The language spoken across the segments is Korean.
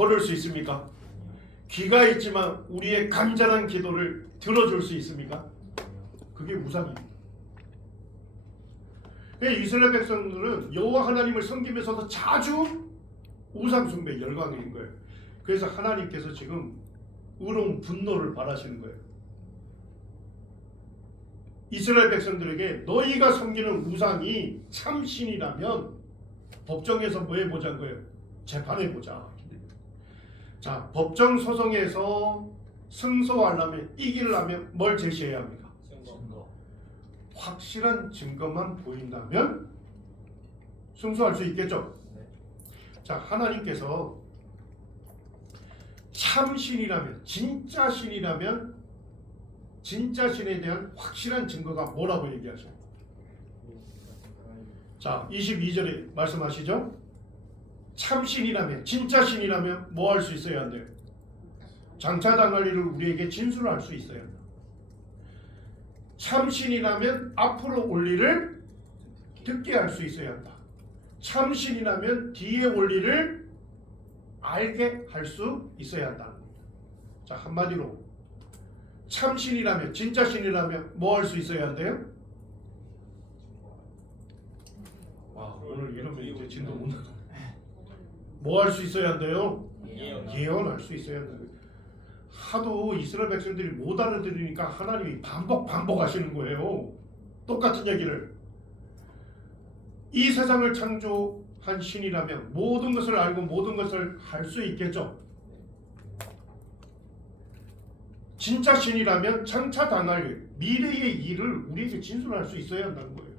걸을 수 있습니까? 귀가 있지만 우리의 간절한 기도를 들어줄 수 있습니까? 그게 우상입니다. 이스라엘 백성들은 여호와 하나님을 섬기면서도 자주 우상 숭배 열광인 거예요. 그래서 하나님께서 지금 의로운 분노를 바라시는 거예요. 이스라엘 백성들에게 너희가 섬기는 우상이 참 신이라면 법정에서 뭐 해보자는 거예요? 재판해보자. 자, 법정 소송에서 승소하려면, 이기려면 뭘 제시해야 합니까? 증거. 확실한 증거만 보인다면 승소할 수 있겠죠. 네. 자, 하나님께서 참 신이라면, 진짜 신이라면 진짜 신에 대한 확실한 증거가 뭐라고 얘기하죠? 자, 22절에 말씀하시죠. 참 신이라면, 진짜 신이라면 뭐 할 수 있어야 한대요? 장차당할 일을 우리에게 진술할 수 있어야 한다. 참 신이라면 앞으로 올 일을 듣게 할 수 있어야 한다. 참 신이라면 뒤에 올 일을 알게 할 수 있어야 한다는 겁니다. 자, 한마디로 참 신이라면, 진짜 신이라면 뭐 할 수 있어야 한대요? 와, 오늘 이러면 이제 진도 못 나가. 뭐 할 수 있어야 한대요? 예언할 수 있어야 한다. 하도 이스라엘 백성들이 못 알아들으니까 하나님이 반복하시는 거예요. 똑같은 얘기를. 이 세상을 창조한 신이라면 모든 것을 알고 모든 것을 할 수 있겠죠. 진짜 신이라면 장차 당할 미래의 일을 우리에게 진술할 수 있어야 한다는 거예요.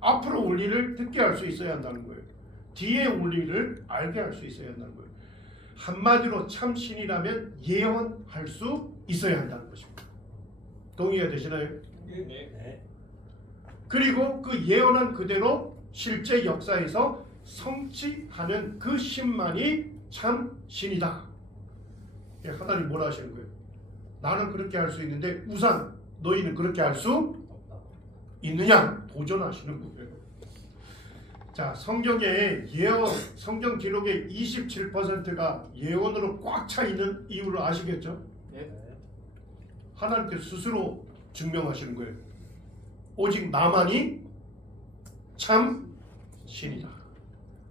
앞으로 올 일을 듣게 할 수 있어야 한다는 거예요. 뒤에 올 일을 알게 할 수 있어야 한다는 거예요. 한마디로 참 신이라면 예언할 수 있어야 한다는 것입니다. 동의가 되시나요? 네. 그리고 그 예언한 그대로 실제 역사에서 성취하는 그 신만이 참 신이다. 하나님 뭐라 하시는 거예요? 나는 그렇게 할 수 있는데 우상 너희는 그렇게 할 수 있느냐? 도전하시는 거예요. 자, 성경의 예언, 성경 기록의 27%가 예언으로 꽉 차 있는 이유를 아시겠죠? 네. 하나님께서 스스로 증명하시는 거예요. 오직 나만이 참 신이다.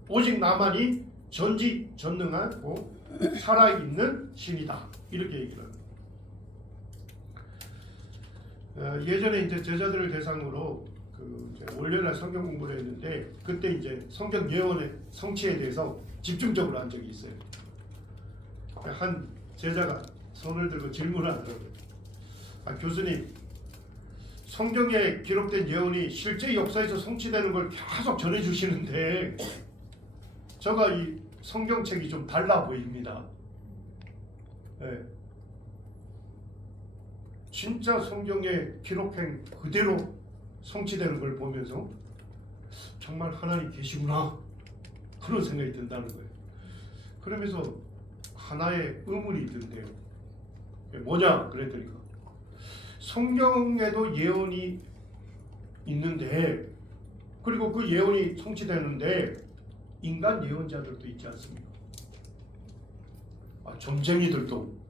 오직 나만이 전지전능하고 살아있는 신이다. 이렇게 얘기를 합니다. 예전에 이제 제자들을 대상으로 이제 월요일날 성경 공부를 했는데 그때 이제 성경 예언의 성취에 대해서 집중적으로 한 적이 있어요. 한 제자가 손을 들고 질문을 하더라고요. 교수님, 성경에 기록된 예언이 실제 역사에서 성취되는 걸 계속 전해주시는데 제가 이 성경책이 좀 달라 보입니다. 네. 진짜 성경에 기록한 그대로 성취되는 걸 보면서 정말 하나님 계시구나 그런 생각이 든다는 거예요. 그러면서 하나의 의문이 든대요. 뭐냐 그랬더니 성경에도 예언이 있는데 그리고 그 예언이 성취되는데 인간 예언자들도 있지 않습니까? 점쟁이들도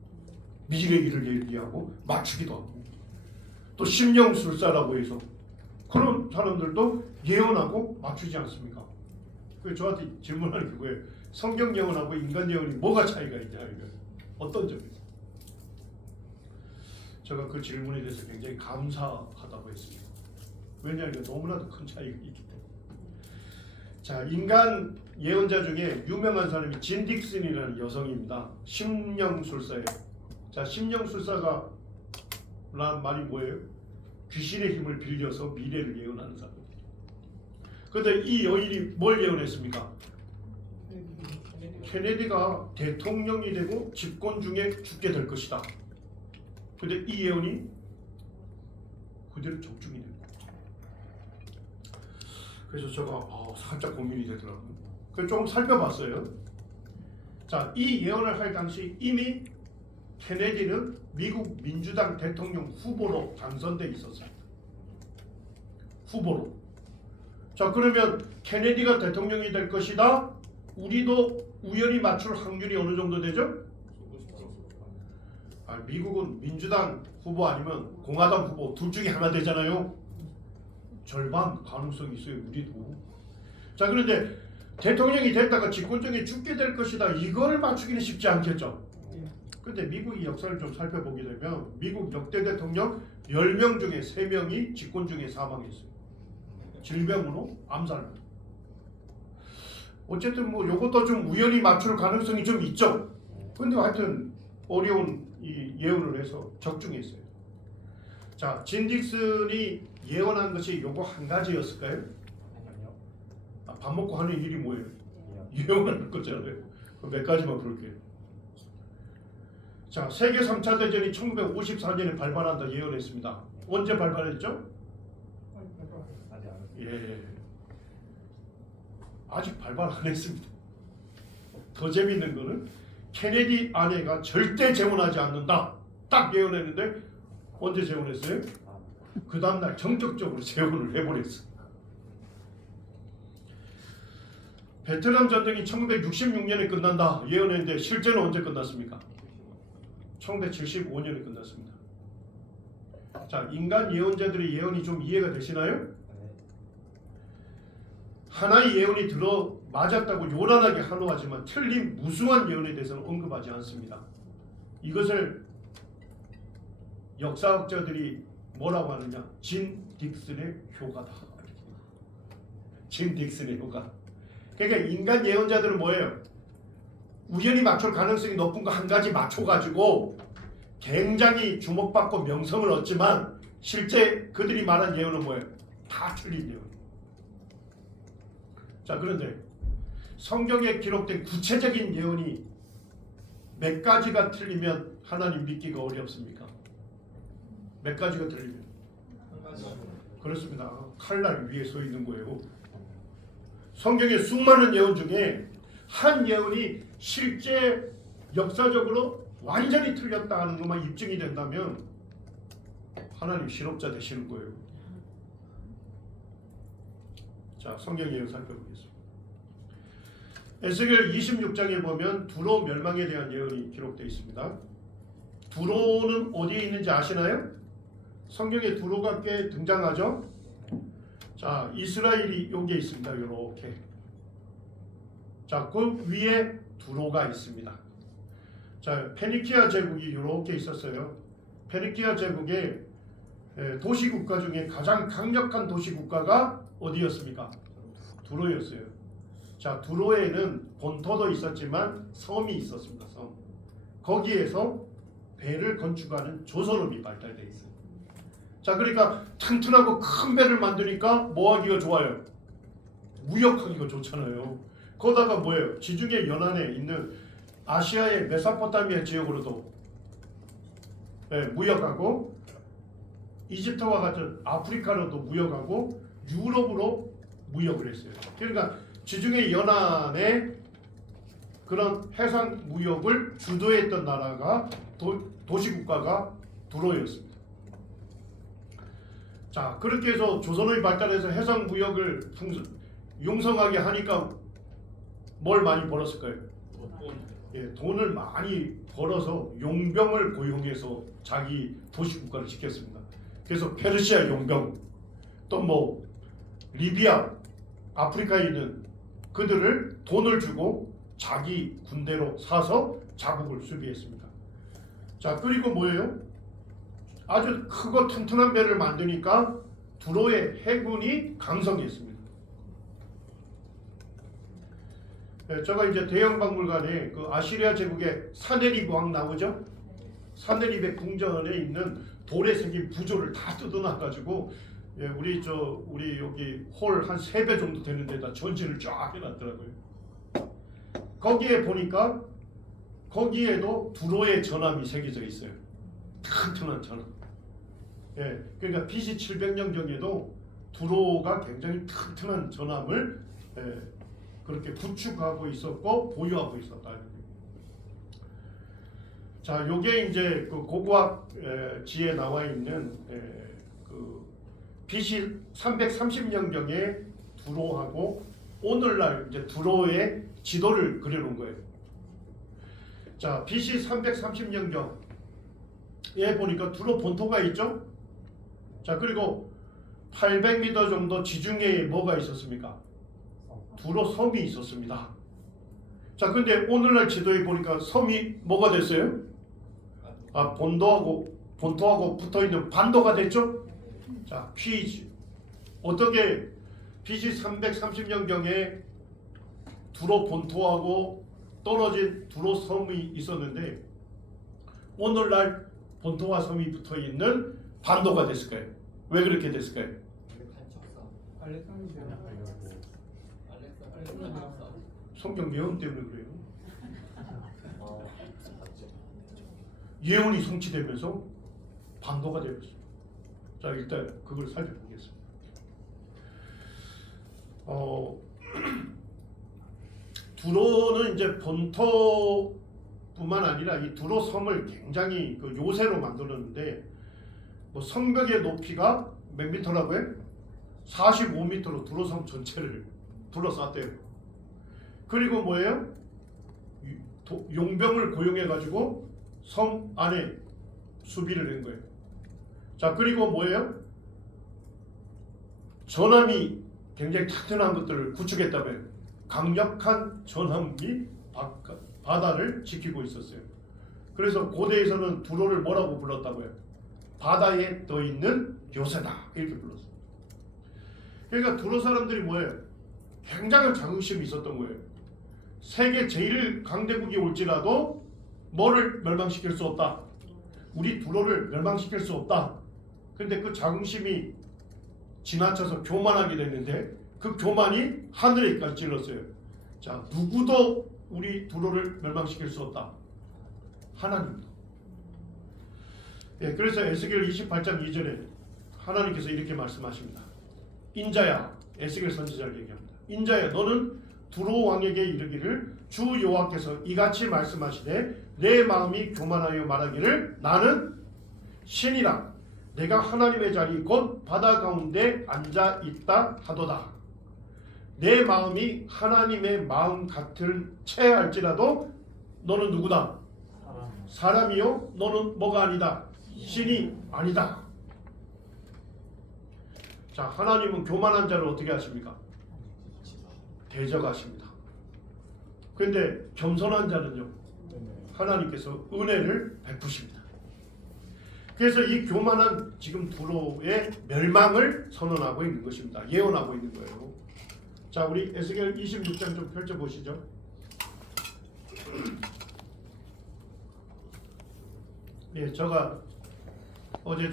미래 일을 얘기하고 맞추기도 하고 또 심령술사라고 해서 그런 사람들도 예언하고 맞추지 않습니까? 그래서 저한테 질문하는 게 뭐예요? 성경 예언하고 인간 예언이 뭐가 차이가 있냐 이거 어떤 점에서? 제가 그 질문에 대해서 굉장히 감사하다고 했습니다. 왜냐하면 너무나도 큰 차이가 있기 때문에. 자, 인간 예언자 중에 유명한 사람이 진 딕슨이라는 여성입니다. 심령술사예요. 자, 심령술사가 라는 말이 뭐예요? 귀신의 힘을 빌려서 미래를 예언하는 사람. 그런데 이 여인이 뭘 예언했습니까? 케네디가 대통령이 되고 집권 중에 죽게 될 것이다. 그런데 이 예언이 그대로 적중이 된 거예요. 그래서 제가 살짝 고민이 되더라고요. 그래서 조금 살펴봤어요. 자, 이 예언을 할 당시 이미 케네디는 미국 민주당 대통령 후보로 당선돼 있었어요. 후보로. 자, 그러면 케네디가 대통령이 될 것이다. 우리도 우연히 맞출 확률이 어느 정도 되죠? 미국은 민주당 후보 아니면 공화당 후보 둘 중에 하나 되잖아요. 절반 가능성이 있어요. 우리도. 자, 그런데 대통령이 됐다가 집권정에 죽게 될 것이다. 이걸 맞추기는 쉽지 않겠죠. 근데 미국의 역사를 좀 살펴보게 되면 미국 역대 대통령 10명 중에 3명이 집권 중에 사망했어요. 질병으로, 암살로. 어쨌든 뭐 이것도 좀 우연히 맞출 가능성이 좀 있죠. 근데 하여튼 어려운 이 예언을 해서 적중했어요. 자, 진 딕슨이 예언한 것이 요거 한 가지였을까요? 밥 먹고 하는 일이 뭐예요? 예언하는 거잖아요. 몇 가지만 볼게요. 자, 세계 3차 대전이 1954년에 발발한다 예언했습니다. 언제 발발했죠? 예, 아직 발발 안 했습니다. 더 재밌는 거는 케네디 아내가 절대 재혼하지 않는다 딱 예언했는데 언제 재혼했어요? 그 다음날 전격적으로 재혼을 해버렸어. 베트남 전쟁이 1966년에 끝난다 예언했는데 실제는 언제 끝났습니까? 1975년에 끝났습니다. 자, 인간 예언자들의 예언이 좀 이해가 되시나요? 하나의 예언이 들어 맞았다고 요란하게 한호하지만 틀린 무수한 예언에 대해서는 언급하지 않습니다. 이것을 역사학자들이 뭐라고 하느냐? 진 딕슨의 효과다. 진 딕슨의 효과. 그러니까 인간 예언자들은 뭐예요? 우연히 맞출 가능성이 높은 거 한 가지 맞춰가지고 굉장히 주목받고 명성을 얻지만 실제 그들이 말한 예언은 뭐예요? 다 틀린 예언. 자, 그런데 성경에 기록된 구체적인 예언이 몇 가지가 틀리면 하나님 믿기가 어렵습니까? 몇 가지가 틀리면? 그렇습니다. 칼날 위에 서 있는 거예요. 성경의 수많은 예언 중에 한 예언이 실제 역사적으로 완전히 틀렸다 하는 것만 입증이 된다면 하나님 실업자 되시는 거예요. 자, 성경 예언 살펴보겠습니다. 에스겔 26장에 보면 두로 멸망에 대한 예언이 기록되어 있습니다. 두로는 어디에 있는지 아시나요? 성경에 두로가 꽤 등장하죠. 자, 이스라엘이 여기에 있습니다. 이렇게. 자, 그 위에 두로가 있습니다. 자, 페니키아 제국이 이렇게 있었어요. 페니키아 제국의 도시국가 중에 가장 강력한 도시국가가 어디였습니까? 두로였어요. 자, 두로에는 본토도 있었지만 섬이 있었습니다. 섬. 거기에서 배를 건축하는 조선업이 발달되어 있어요. 자, 그러니까 튼튼하고 큰 배를 만드니까 뭐 하기가 좋아요? 무역하기가 좋잖아요. 거기다가 뭐예요? 지중해 연안에 있는 아시아의 메소포타미아 지역으로도 무역하고 이집트와 같은 아프리카로도 무역하고 유럽으로 무역을 했어요. 그러니까 지중해 연안에 그런 해상 무역을 주도했던 나라가 도시국가가 두로였습니다. 자, 그렇게 해서 조선의 발달해서 해상 무역을 용성하게 하니까 뭘 많이 벌었을까요? 돈을 많이 벌어서 용병을 고용해서 자기 도시국가를 지켰습니다. 그래서 페르시아 용병, 또 뭐 리비아, 아프리카에 있는 그들을 돈을 주고 자기 군대로 사서 자국을 수비했습니다. 자, 그리고 뭐예요? 아주 크고 튼튼한 배를 만드니까 두로의 해군이 강성했습니다. 제가 이제 대영박물관에 그 아시리아 제국의 사네립 왕 나오죠? 사네립의 궁전에 있는 돌에 새긴 부조를 다 뜯어놔가지고 우리 여기 홀 한 3배 정도 되는 데다 전시를 쫙 해놨더라고요. 거기에 보니까 거기에도 두로의 전함이 새겨져 있어요. 튼튼한 전함. 그러니까 BC 700년경에도 두로가 굉장히 튼튼한 전함을 그렇게 구축하고 있었고 보유하고 있었다. 자, 요게 이제 그 고고학지에 나와 있는 그 BC 330년경에 두로하고 오늘날 이제 두로의 지도를 그려놓은 거예요. 자, BC 330년경에 보니까 두로 본토가 있죠. 자, 그리고 800m 정도 지중해에 뭐가 있었습니까? 두로 섬이 있었습니다. 자, 근데 오늘날 지도에 보니까 섬이 뭐가 됐어요? 본토하고 붙어있는 반도가 됐죠? 자, 퀴즈. 어떻게 BC 330년경에 두로 본토하고 떨어진 두로 섬이 있었는데 오늘날 본토와 섬이 붙어있는 반도가 됐을까요? 왜 그렇게 됐을까요? 성경 예언 때문에 그래요. 예언이 성취되면서 반도가 되었어요. 자, 일단 그걸 살펴보겠습니다. 두로는 이제 본토뿐만 아니라 이 두로 섬을 굉장히 그 요새로 만들었는데 뭐 성벽의 높이가 몇 미터라고요? 45m로 두로 섬 전체를 둘러쌌대요. 그리고 뭐예요? 용병을 고용해 가지고 섬 안에 수비를 한 거예요. 자, 그리고 뭐예요? 전함이 굉장히 튼튼한 것들을 구축했다고요. 강력한 전함이 바다를 지키고 있었어요. 그래서 고대에서는 두로를 뭐라고 불렀다고요? 바다에 떠 있는 요새다 이렇게 불렀어요. 그러니까 두로 사람들이 뭐예요? 굉장한 자긍심이 있었던 거예요. 세계 제일 강대국이 올지라도 뭐를 멸망시킬 수 없다. 우리 두로를 멸망시킬 수 없다. 근데 그 자긍심이 지나쳐서 교만하게 됐는데 그 교만이 하늘에까지 찔렀어요. 자, 누구도 우리 두로를 멸망시킬 수 없다. 하나님도. 예, 그래서 에스겔 28장 2절에 하나님께서 이렇게 말씀하십니다. 인자야, 에스겔 선지자를 얘기합니다. 인자야, 너는 두로 왕에게 이르기를 주 여호와께서 이같이 말씀하시되 내 마음이 교만하여 말하기를 나는 신이라 내가 하나님의 자리 곧 바다 가운데 앉아 있다 하도다. 내 마음이 하나님의 마음 같을 체할지라도 너는 누구다? 사람이요 너는 뭐가 아니다? 신이 아니다. 자, 하나님은 교만한 자를 어떻게 하십니까? 대적하십니다. 그런데 겸손한 자는요 하나님께서 은혜를 베푸십니다. 그래서 이 교만한 지금 두로의 멸망을 선언하고 있는 것입니다. 예언하고 있는 거예요. 자, 우리 에스겔 26장 좀 펼쳐보시죠. 네, 제가 어제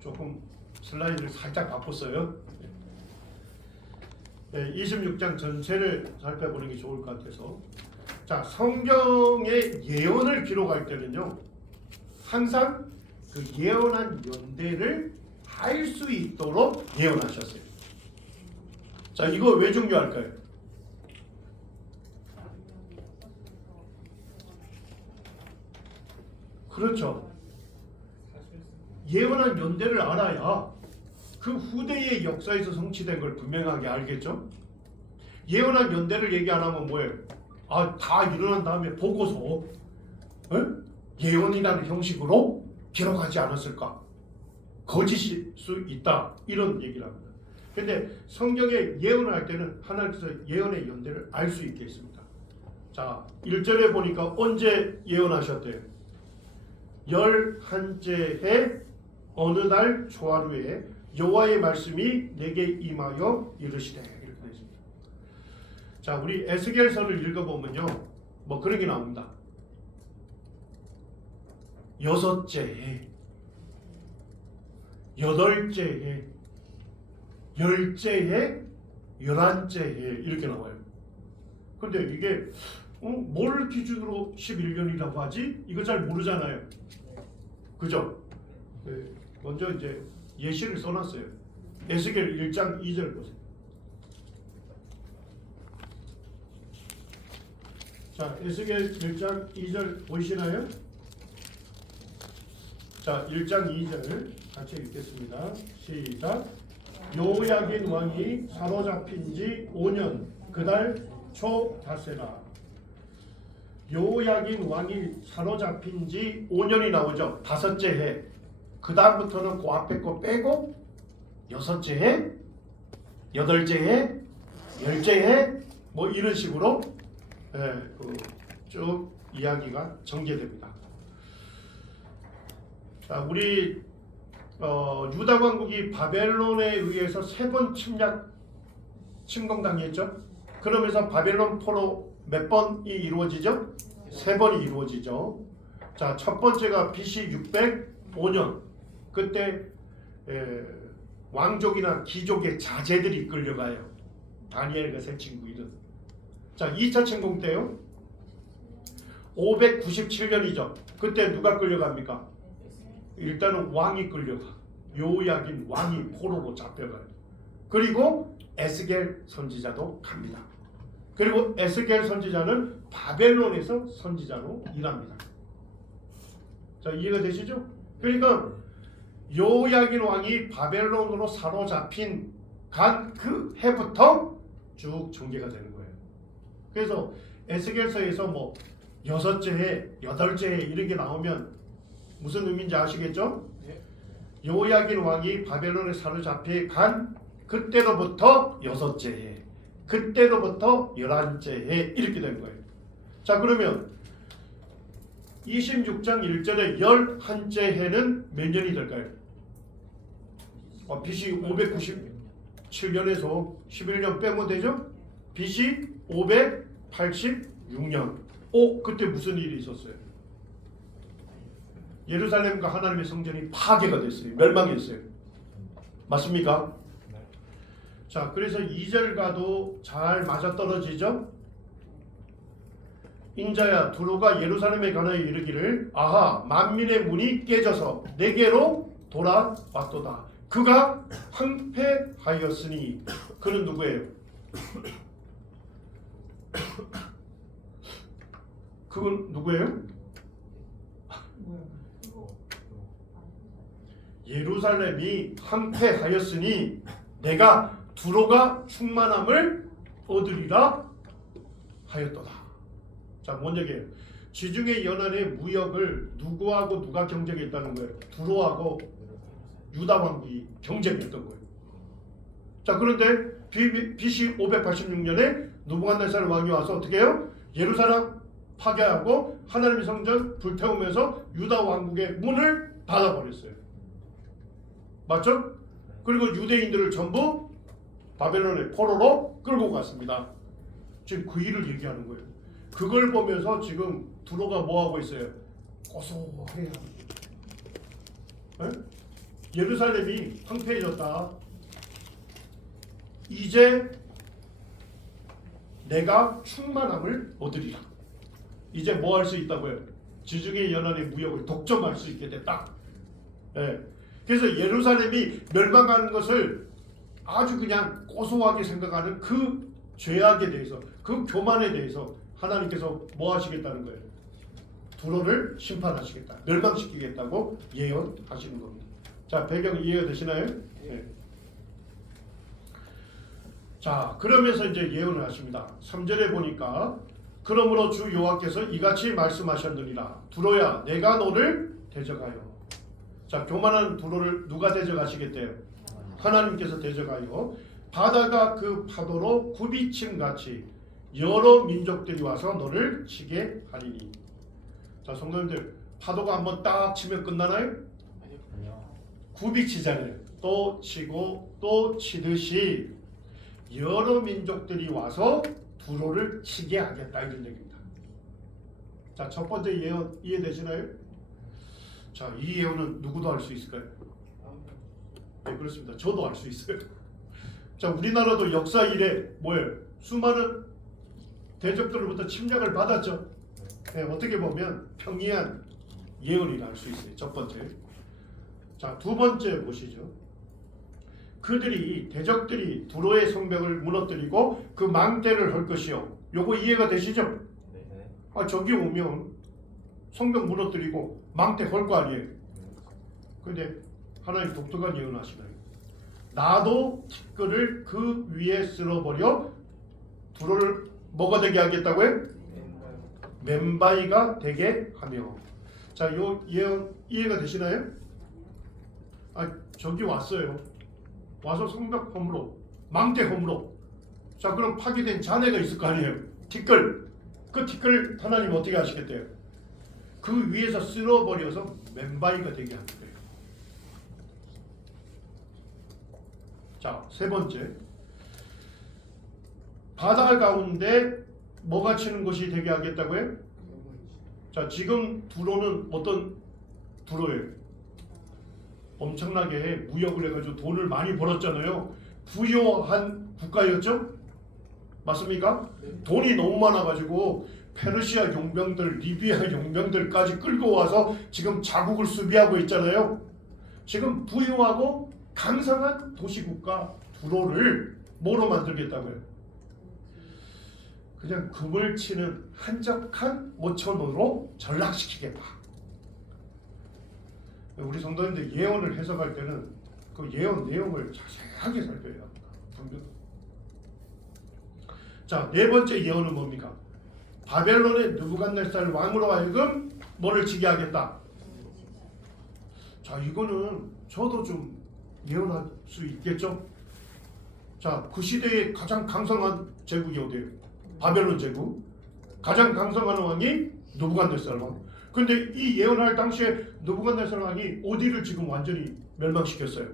조금 슬라이드를 살짝 바꿨어요. 네, 26장 전체를 살펴보는 게 좋을 것 같아서. 자, 성경의 예언을 기록할 때는요 항상 그 예언한 연대를 할 수 있도록 예언하셨어요. 자, 이거 왜 중요할까요? 그렇죠. 예언한 연대를 알아야 그 후대의 역사에서 성취된 걸 분명하게 알겠죠? 예언한 연대를 얘기 안 하면 뭐예요? 다 일어난 다음에 보고서 예언이라는 형식으로 기록하지 않았을까? 거짓일 수 있다. 이런 얘기를 합니다. 근데 성경에 예언을 할 때는 하나님께서 예언의 연대를 알 수 있게 했습니다. 자, 1절에 보니까 언제 예언하셨대요? 11째 해 어느 달 초하루에 여호와의 말씀이 내게 임하여 이르시되 이렇게 되어 있습니다. 자, 우리 에스겔서를 읽어보면요 뭐 그런 게 나옵니다. 6째 해, 8째 해, 10째 해, 11째 해 이렇게 나와요. 근데 이게 뭘 기준으로 11년이라고 하지? 이거 잘 모르잖아요. 그죠? 네, 먼저 이제 예시를 써놨어요. 에스겔 1장 2절 보세요. 자, 에스겔 1장 2절 보이시나요? 자, 1장 2절 같이 읽겠습니다. 시작. 요야긴 왕이 사로잡힌 지 5년 그달 초다세라. 요야긴 왕이 사로잡힌 지 5년이 나오죠. 다섯째 해. 그 다음부터는 그 앞에 거 빼고 여섯째 해, 여덟째 해, 열째 해, 뭐 이런 식으로 쭉 이야기가 전개됩니다. 자, 우리 유다 왕국이 바벨론에 의해서 3번 침공당했죠. 그러면서 바벨론 포로 몇 번이 이루어지죠? 3번이 이루어지죠. 자, 첫 번째가 BC 605년. 그때 왕족이나 귀족의 자제들이 끌려가요. 다니엘과 세 친구들은. 자, 2차 침공 때요. 597년이죠. 그때 누가 끌려갑니까? 일단은 왕이 끌려가. 요야긴 왕이 포로로 잡혀가요. 그리고 에스겔 선지자도 갑니다. 그리고 에스겔 선지자는 바벨론에서 선지자로 일합니다. 자, 이해가 되시죠? 그러니까 요야긴 왕이 바벨론으로 사로잡힌 간 그 해부터 쭉 전개가 되는 거예요. 그래서 에스겔서에서 뭐 여섯째 해, 여덟째 해 이렇게 나오면 무슨 의미인지 아시겠죠? 요야긴 왕이 바벨론에 사로잡혀 간 그때로부터 여섯째 해, 그때로부터 11째 해 이렇게 된 거예요. 자, 그러면 26장 1절에 11째 해는 몇 년이 될까요? BC 597년에서 11년 빼면 되죠? BC 586년. 그때 무슨 일이 있었어요? 예루살렘과 하나님의 성전이 파괴가 됐어요. 멸망했어요. 맞습니까? 자, 그래서 2절과도 잘 맞아떨어지죠? 인자야 두로가 예루살렘에 관하여 이르기를 아하 만민의 문이 깨져서 내게로 돌아왔도다. 그가 황폐하였으니. 그는 누구예요? 그건 누구예요? 예루살렘이 황폐하였으니 내가 두로가 충만함을 얻으리라 하였도다. 자, 뭔 얘기예요? 지중해 연안의 무역을 누구하고 누가 경쟁했다는 거예요? 두로하고 유다 왕국이 경쟁했던 거예요. 자, 그런데 BC 586년에 느부갓네살 왕이 와서 어떻게 해요? 예루살렘 파괴하고 하나님의 성전 불태우면서 유다 왕국의 문을 닫아버렸어요. 맞죠? 그리고 유대인들을 전부 바벨론의 포로로 끌고 갔습니다. 지금 그 일을 얘기하는 거예요. 그걸 보면서 지금 두로가 뭐하고 있어요? 고소해요. 예루살렘이 황폐해졌다. 이제 내가 충만함을 얻으리라. 이제 뭐 할 수 있다고요? 지중해 연안의 무역을 독점할 수 있게 됐다. 그래서 예루살렘이 멸망하는 것을 아주 그냥 고소하게 생각하는 그 죄악에 대해서, 그 교만에 대해서 하나님께서 뭐 하시겠다는 거예요? 두로를 심판하시겠다. 멸망시키겠다고 예언하시는 겁니다. 자, 배경 이해가 되시나요? 네. 자, 그러면서 이제 예언을 하십니다. 3절에 보니까 그러므로 주 여호와께서 이같이 말씀하셨느니라. 두로야 내가 너를 대적하여. 자, 교만한 두로를 누가 대적하시겠대요? 하나님께서 대적하여 바다가 그 파도로 굽이침같이 여러 민족들이 와서 너를 치게 하리니. 자, 성도님들, 파도가 한번 딱 치면 끝나나요? 아니요. 굽이치잖아요. 또 치고 또 치듯이 여러 민족들이 와서 두로를 치게 하겠다 이런 얘기입니다. 자, 첫 번째 예언 이해되시나요? 자, 이 예언은 누구도 할 수 있을까요? 네, 그렇습니다. 저도 할 수 있어요. 자, 우리나라도 역사 이래 뭐예요? 수많은 대적들로부터 침략을 받았죠. 네, 어떻게 보면 평이한 예언이라 할 수 있어요. 첫 번째. 자, 두 번째 보시죠. 그들이 대적들이 두로의 성벽을 무너뜨리고 그 망대를 헐 것이요. 요거 이해가 되시죠? 네. 아, 저기 오면 성벽 무너뜨리고 망대 헐 거 아니에요. 근데 하나님 독특한 예언하시나요? 나도 티끌을 그 위에 쓸어버려 두로를 뭐가 되게 하겠다고요? 맨바위가 되게 하며. 자, 요 예언 이해가 되시나요? 아, 저기 왔어요. 와서 성벽 허물어, 망대 허물어. 자, 그럼 파괴된 잔해가 있을 거 아니에요. 티끌. 그 티끌 하나님 어떻게 하시겠대요? 그 위에서 쓸어버려서 맨바위가 되게 하는 거예요. 자, 세 번째. 바다 가운데 뭐가 치는 것이 되게 하겠다고요? 자, 지금 두로는 어떤 두로예요? 엄청나게 무역을 해가지고 돈을 많이 벌었잖아요. 부유한 국가였죠? 맞습니까? 돈이 너무 많아가지고 페르시아 용병들, 리비아 용병들까지 끌고 와서 지금 자국을 수비하고 있잖아요. 지금 부유하고 강성한 도시국가 두로를 뭐로 만들겠다고요? 그냥 금을 치는 한적한 오천으로 전락시키겠다. 우리 성도님들 예언을 해석할 때는 그 예언 내용을 자세하게 살펴야 합니다. 자, 네 번째 예언은 뭡니까? 바벨론의 느부갓네살 왕으로 하여금 뭐를 치게 하겠다. 자, 이거는 저도 좀 예언할 수 있겠죠? 자, 그 시대의 가장 강성한 제국이 어디예요? 바벨론 제국. 가장 강성한 왕이 느부갓네살 왕. 근데 이 예언할 당시에 느부갓네살 왕이 어디를 지금 완전히 멸망시켰어요?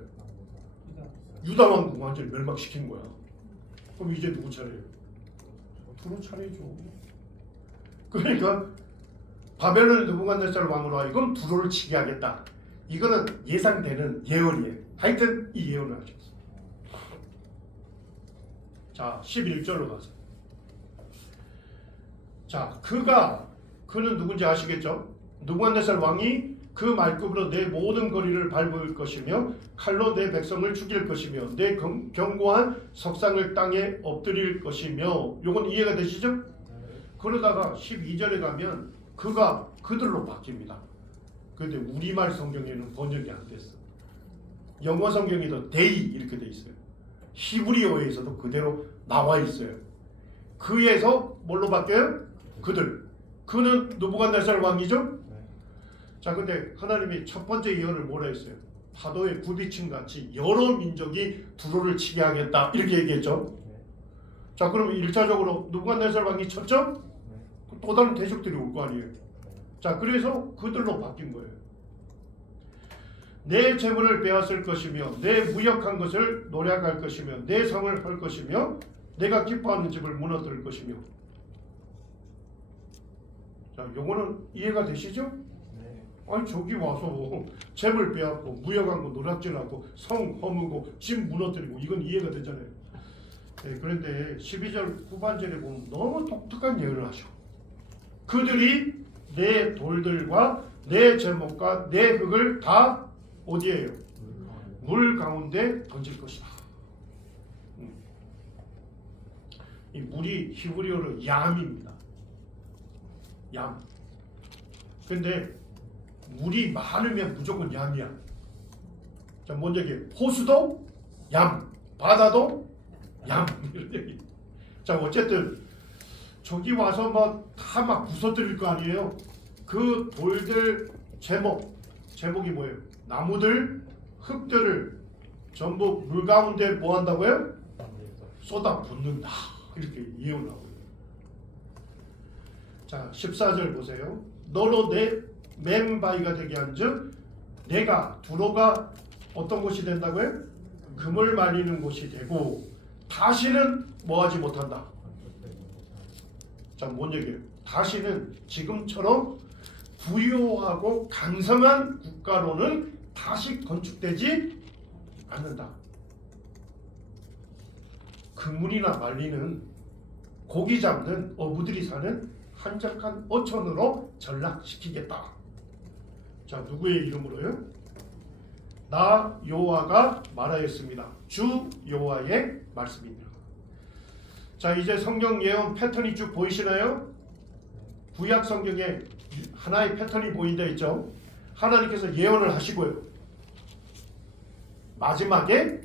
유다 왕국 완전히 멸망시킨 거야. 그럼 이제 누구 차례예요? 두로 차례죠. 그러니까 바벨론의 느부갓네살 왕으로 하여금 두로를 치게 하겠다. 이거는 예상되는 예언이에요. 하여튼 이 예언을 하셨어요. 자, 11절로 가서. 자, 그는 누군지 아시겠죠? 느부갓네살 왕이 그 말급으로 내 모든 거리를 밟을 것이며 칼로 내 백성을 죽일 것이며 내 견고한 석상을 땅에 엎드릴 것이며. 요건 이해가 되시죠? 그러다가 12절에 가면 그가 그들로 바뀝니다. 그런데 우리말 성경에는 번역이 안 됐어. 영어 성경에도 they 이렇게 돼 있어요. 히브리어에서도 그대로 나와 있어요. 그에서 뭘로 바뀌어요? 그들. 그는 느부갓네살 왕이죠? 자, 근데 하나님이 첫 번째 예언을 뭐라 했어요? 파도의 굴비침 같이 여러 민족이 두로를 치게 하겠다. 이렇게 얘기했죠? 자, 그러면 1차적으로 느부갓네살 왕이 쳤죠? 또 다른 대적들이 올 거 아니에요? 자, 그래서 그들로 바뀐 거예요. 내 재물을 빼앗을 것이며 내 무역한 것을 노략할 것이며 내 성을 할 것이며 내가 기뻐하는 집을 무너뜨릴 것이며. 자, 요거는 이해가 되시죠? 아니, 저기 와서 재물 빼앗고 무역한 거 노략질하고 성 허무고 집 무너뜨리고 이건 이해가 되잖아요. 네, 그런데 12절 후반절에 보면 너무 독특한 예언을 하셔. 그들이 내 돌들과 내 제목과 내 흙을 다 어디에요? 물 가운데 던질 것이다. 이 물이 히브리어로 얌입니다. 얌. 근데 물이 많으면 무조건 얌이야. 자, 뭔 얘기예요? 호수도 얌, 바다도 얌. 이런 얘기. 자, 어쨌든 저기 와서 막 부서뜨릴 거 아니에요. 그 돌들 제목이 뭐예요? 나무들, 흙들을 전부 물 가운데 뭐 한다고요? 쏟아 붓는다. 이렇게 예언하고요. 자, 14절 보세요. 너로 내 맨바위가 되게 한즉 내가 두로가 어떤 곳이 된다고요? 금을 말리는 곳이 되고 다시는 뭐하지 못한다. 자, 뭔 얘기예요? 다시는 지금처럼 부유하고 강성한 국가로는 다시 건축되지 않는다. 그물이나 말리는 고기 잡는 어부들이 사는 한적한 어촌으로 전락시키겠다. 자, 누구의 이름으로요? 나 여호와가 말하였습니다. 주 여호와의 말씀입니다. 자, 이제 성경 예언 패턴이 쭉 보이시나요? 구약 성경에 하나의 패턴이 보인다 있죠. 하나님께서 예언을 하시고요. 마지막에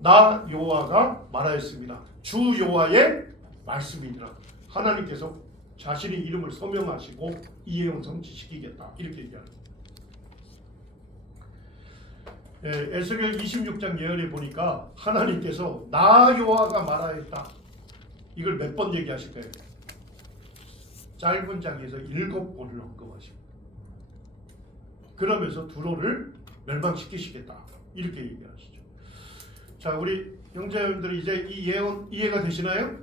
나 여호와가 말하였습니다. 주 여호와의 말씀이니라. 하나님께서 자신의 이름을 서명하시고 이 예언 성취시키겠다 이렇게 얘기합니다. 에스겔 26장 예언에 보니까 하나님께서 나 여호와가 말하였다. 이걸 몇 번 얘기하실까요? 짧은 장에서 7번을 언급하십니다. 그러면서 두로를 멸망시키시겠다 이렇게 얘기하시죠. 자, 우리 형제님들이 이제 이 예언 이해가 되시나요?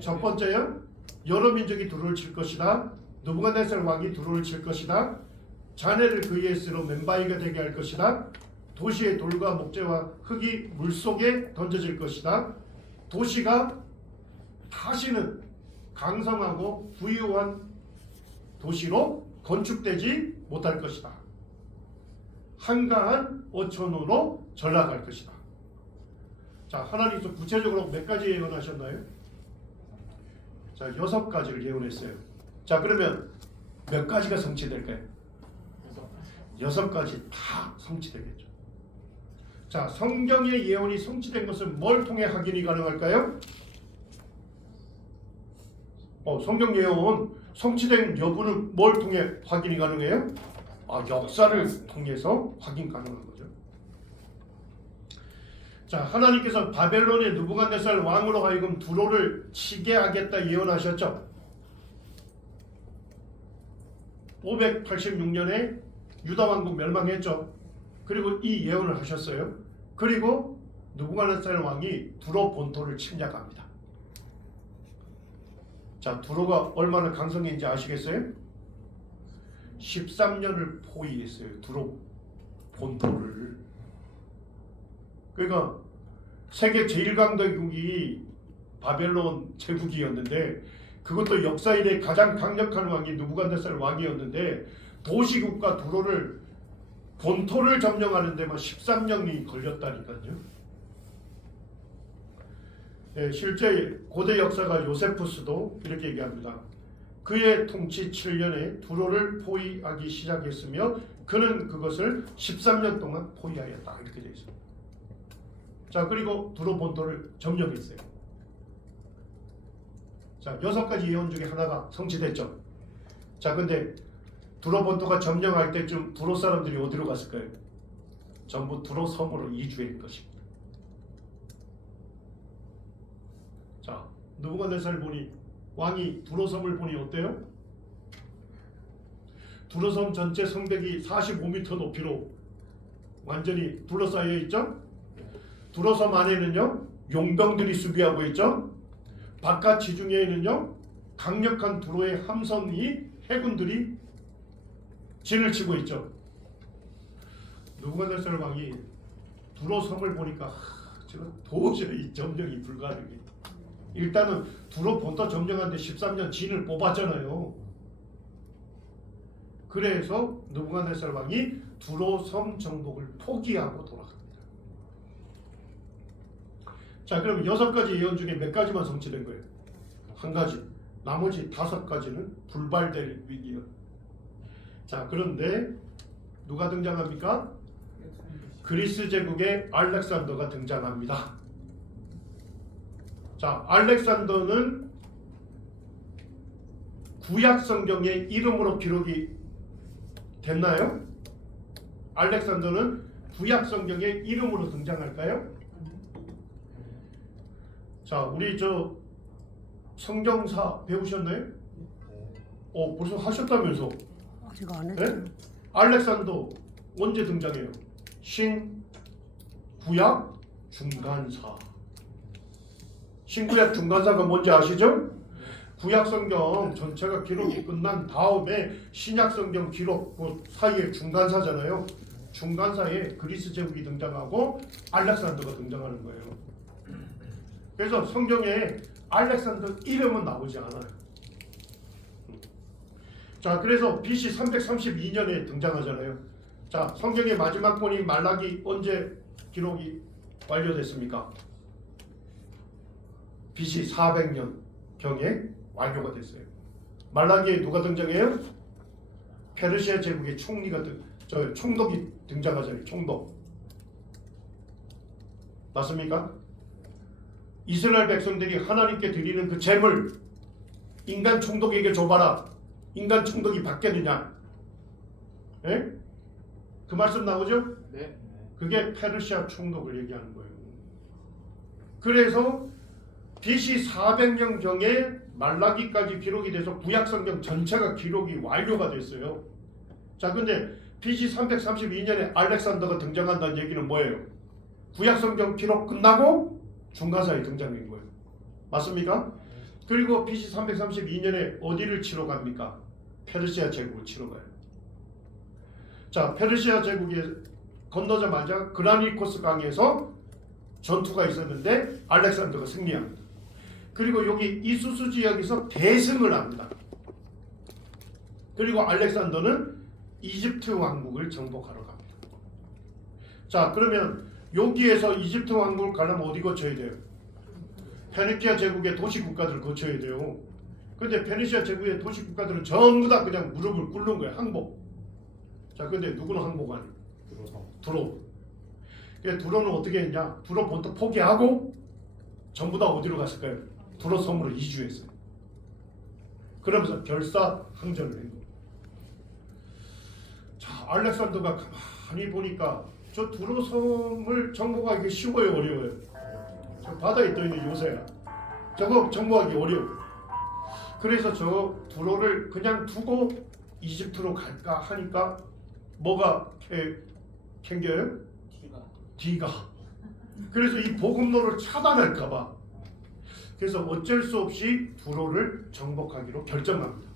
첫 번째요, 여러 민족이 두로를 칠 것이다. 느부갓네살 왕이 두로를 칠 것이다. 자네를 그의 스로 멤바이가 되게 할 것이다. 도시의 돌과 목재와 흙이 물속에 던져질 것이다. 도시가 다시는 강성하고 부유한 도시로 건축되지 못할 것이다. 한가한 어촌으로 전락할 것이다. 자, 하나님께서 구체적으로 몇 가지 예언하셨나요? 자, 6가지를 예언했어요. 자, 그러면 몇 가지가 성취될까요? 6가지 다 성취되겠죠. 자, 성경의 예언이 성취된 것은 뭘 통해 확인이 가능할까요? 성경 예언 성취된 여부는 뭘 통해 확인이 가능해요? 역사를 통해서 확인 가능한 거죠. 자, 하나님께서 바벨론의 느부갓네살 왕으로 하여금 두로를 치게 하겠다 예언하셨죠. 586년에 유다 왕국 멸망했죠. 그리고 이 예언을 하셨어요. 그리고 느부갓네살 왕이 두로 본토를 침략합니다. 자, 두로가 얼마나 강성인지 아시겠어요? 13년을 포위했어요. 두로 본토를. 그러니까 세계 제1강대국이 바벨론 제국이었는데, 그것도 역사 이래 가장 강력한 왕이 느부갓네살 왕이었는데, 도시국가 두로를 본토를 점령하는 데만 13년이 걸렸다니까요. 실제 고대 역사가 요세푸스도 이렇게 얘기합니다. 그의 통치 7년에 두로를 포위하기 시작했으며 그는 그것을 13년 동안 포위하였다 이렇게 되어 있습니다. 자, 그리고 두로 본토를 점령했어요. 자, 6가지 예언 중에 하나가 성취됐죠. 자, 근데 두로 본토가 점령할 때쯤 두로 사람들이 어디로 갔을까요? 전부 두로 섬으로 이주할 것입니다. 자, 느부갓네살 보니 왕이 두로 섬을 보니 어때요? 두로 섬 전체 성벽이 45m 높이로 완전히 둘러싸여 있죠. 두로 섬 안에는요 용병들이 수비하고 있죠. 바깥 지중해에는요 강력한 두로의 함선이 해군들이 진을 치고 있죠. 느부갓네살 왕이 두로 섬을 보니까 제가 도저히 점령이 불가능해. 일단은 두로 본토 점령하는데 13년 진을 뽑았잖아요. 그래서 느부갓네살 왕이 두로 섬 정복을 포기하고 돌아갑니다. 자, 그럼 6가지 예언 중에 몇 가지만 성취된 거예요? 한 가지. 나머지 5가지는 불발될 위기예요. 자, 그런데 누가 등장합니까? 그리스 제국의 알렉산더가 등장합니다. 자, 알렉산더는 구약 성경의 이름으로 기록이 됐나요? 알렉산더는 구약 성경의 이름으로 등장할까요? 자, 우리 저 성경사 배우셨나요? 벌써 하셨다면서? 제가 안 했어요. 네? 알렉산더 언제 등장해요? 신구약 중간사. 신구약 중간사가 뭔지 아시죠? 구약 성경 전체가 기록이 끝난 다음에 신약 성경 기록 그 사이에 중간사잖아요. 중간사에 그리스 제국이 등장하고 알렉산더가 등장하는 거예요. 그래서 성경에 알렉산더 이름은 나오지 않아요. 자, 그래서 BC 332년에 등장하잖아요. 자, 성경의 마지막 본인 말라기 언제 기록이 완료됐습니까? BC 400년 경에 완료가 됐어요. 말라기에 누가 등장해요? 페르시아 제국의 총독이 등장하잖아요. 총독. 맞습니까? 이스라엘 백성들이 하나님께 드리는 그 제물 인간 총독에게 줘봐라. 인간 총독이 받겠느냐? 예? 그 말씀 나오죠? 네. 그게 페르시아 총독을 얘기하는 거예요. 그래서 BC 400년경에 말라기까지 기록이 돼서 구약성경 전체가 기록이 완료가 됐어요. 자, 근데 BC 332년에 알렉산더가 등장한다는 얘기는 뭐예요? 구약성경 기록 끝나고 중간사에 등장한 거예요. 맞습니까? 그리고 BC 332년에 어디를 치러 갑니까? 페르시아 제국을 치러 가요. 자, 페르시아 제국에 건너자마자 그라니코스 강에서 전투가 있었는데 알렉산더가 승리합니다. 그리고 여기 이수수 지역에서 대승을 합니다. 그리고 알렉산더는 이집트 왕국을 정복하러 갑니다. 자, 그러면 여기에서 이집트 왕국을 가려면 어디 거쳐야 돼요? 페니키아 제국의 도시 국가들을 거쳐야 돼요. 근데 페니시아 제국의 도시 국가들은 전부 다 그냥 무릎을 꿇는 거예요. 항복. 자, 근데 누구는 항복하니? 두로. 두로는 어떻게 했냐? 두로 본토 포기하고 전부 다 어디로 갔을까요? 두로 섬으로 이주했어요. 그러면서 결사항전을 한 거예요. 자, 알렉산더가 가만히 보니까 저 두로 섬을 정복하기 쉬워요, 어려워요? 저 바다에 떠 있는 요새야. 저거 정복하기 어려워. 그래서 저 두로를 그냥 두고 이집트로 갈까 하니까 뭐가 캥겨요? 뒤가. 그래서 이 보급로를 차단할까봐. 그래서 어쩔 수 없이 두로를 정복하기로 결정합니다.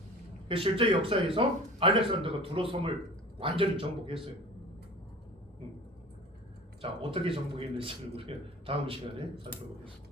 실제 역사에서 알렉산더가 두로 섬을 완전히 정복했어요. 자, 어떻게 정복했는지는 우리가 다음 시간에 살펴보겠습니다.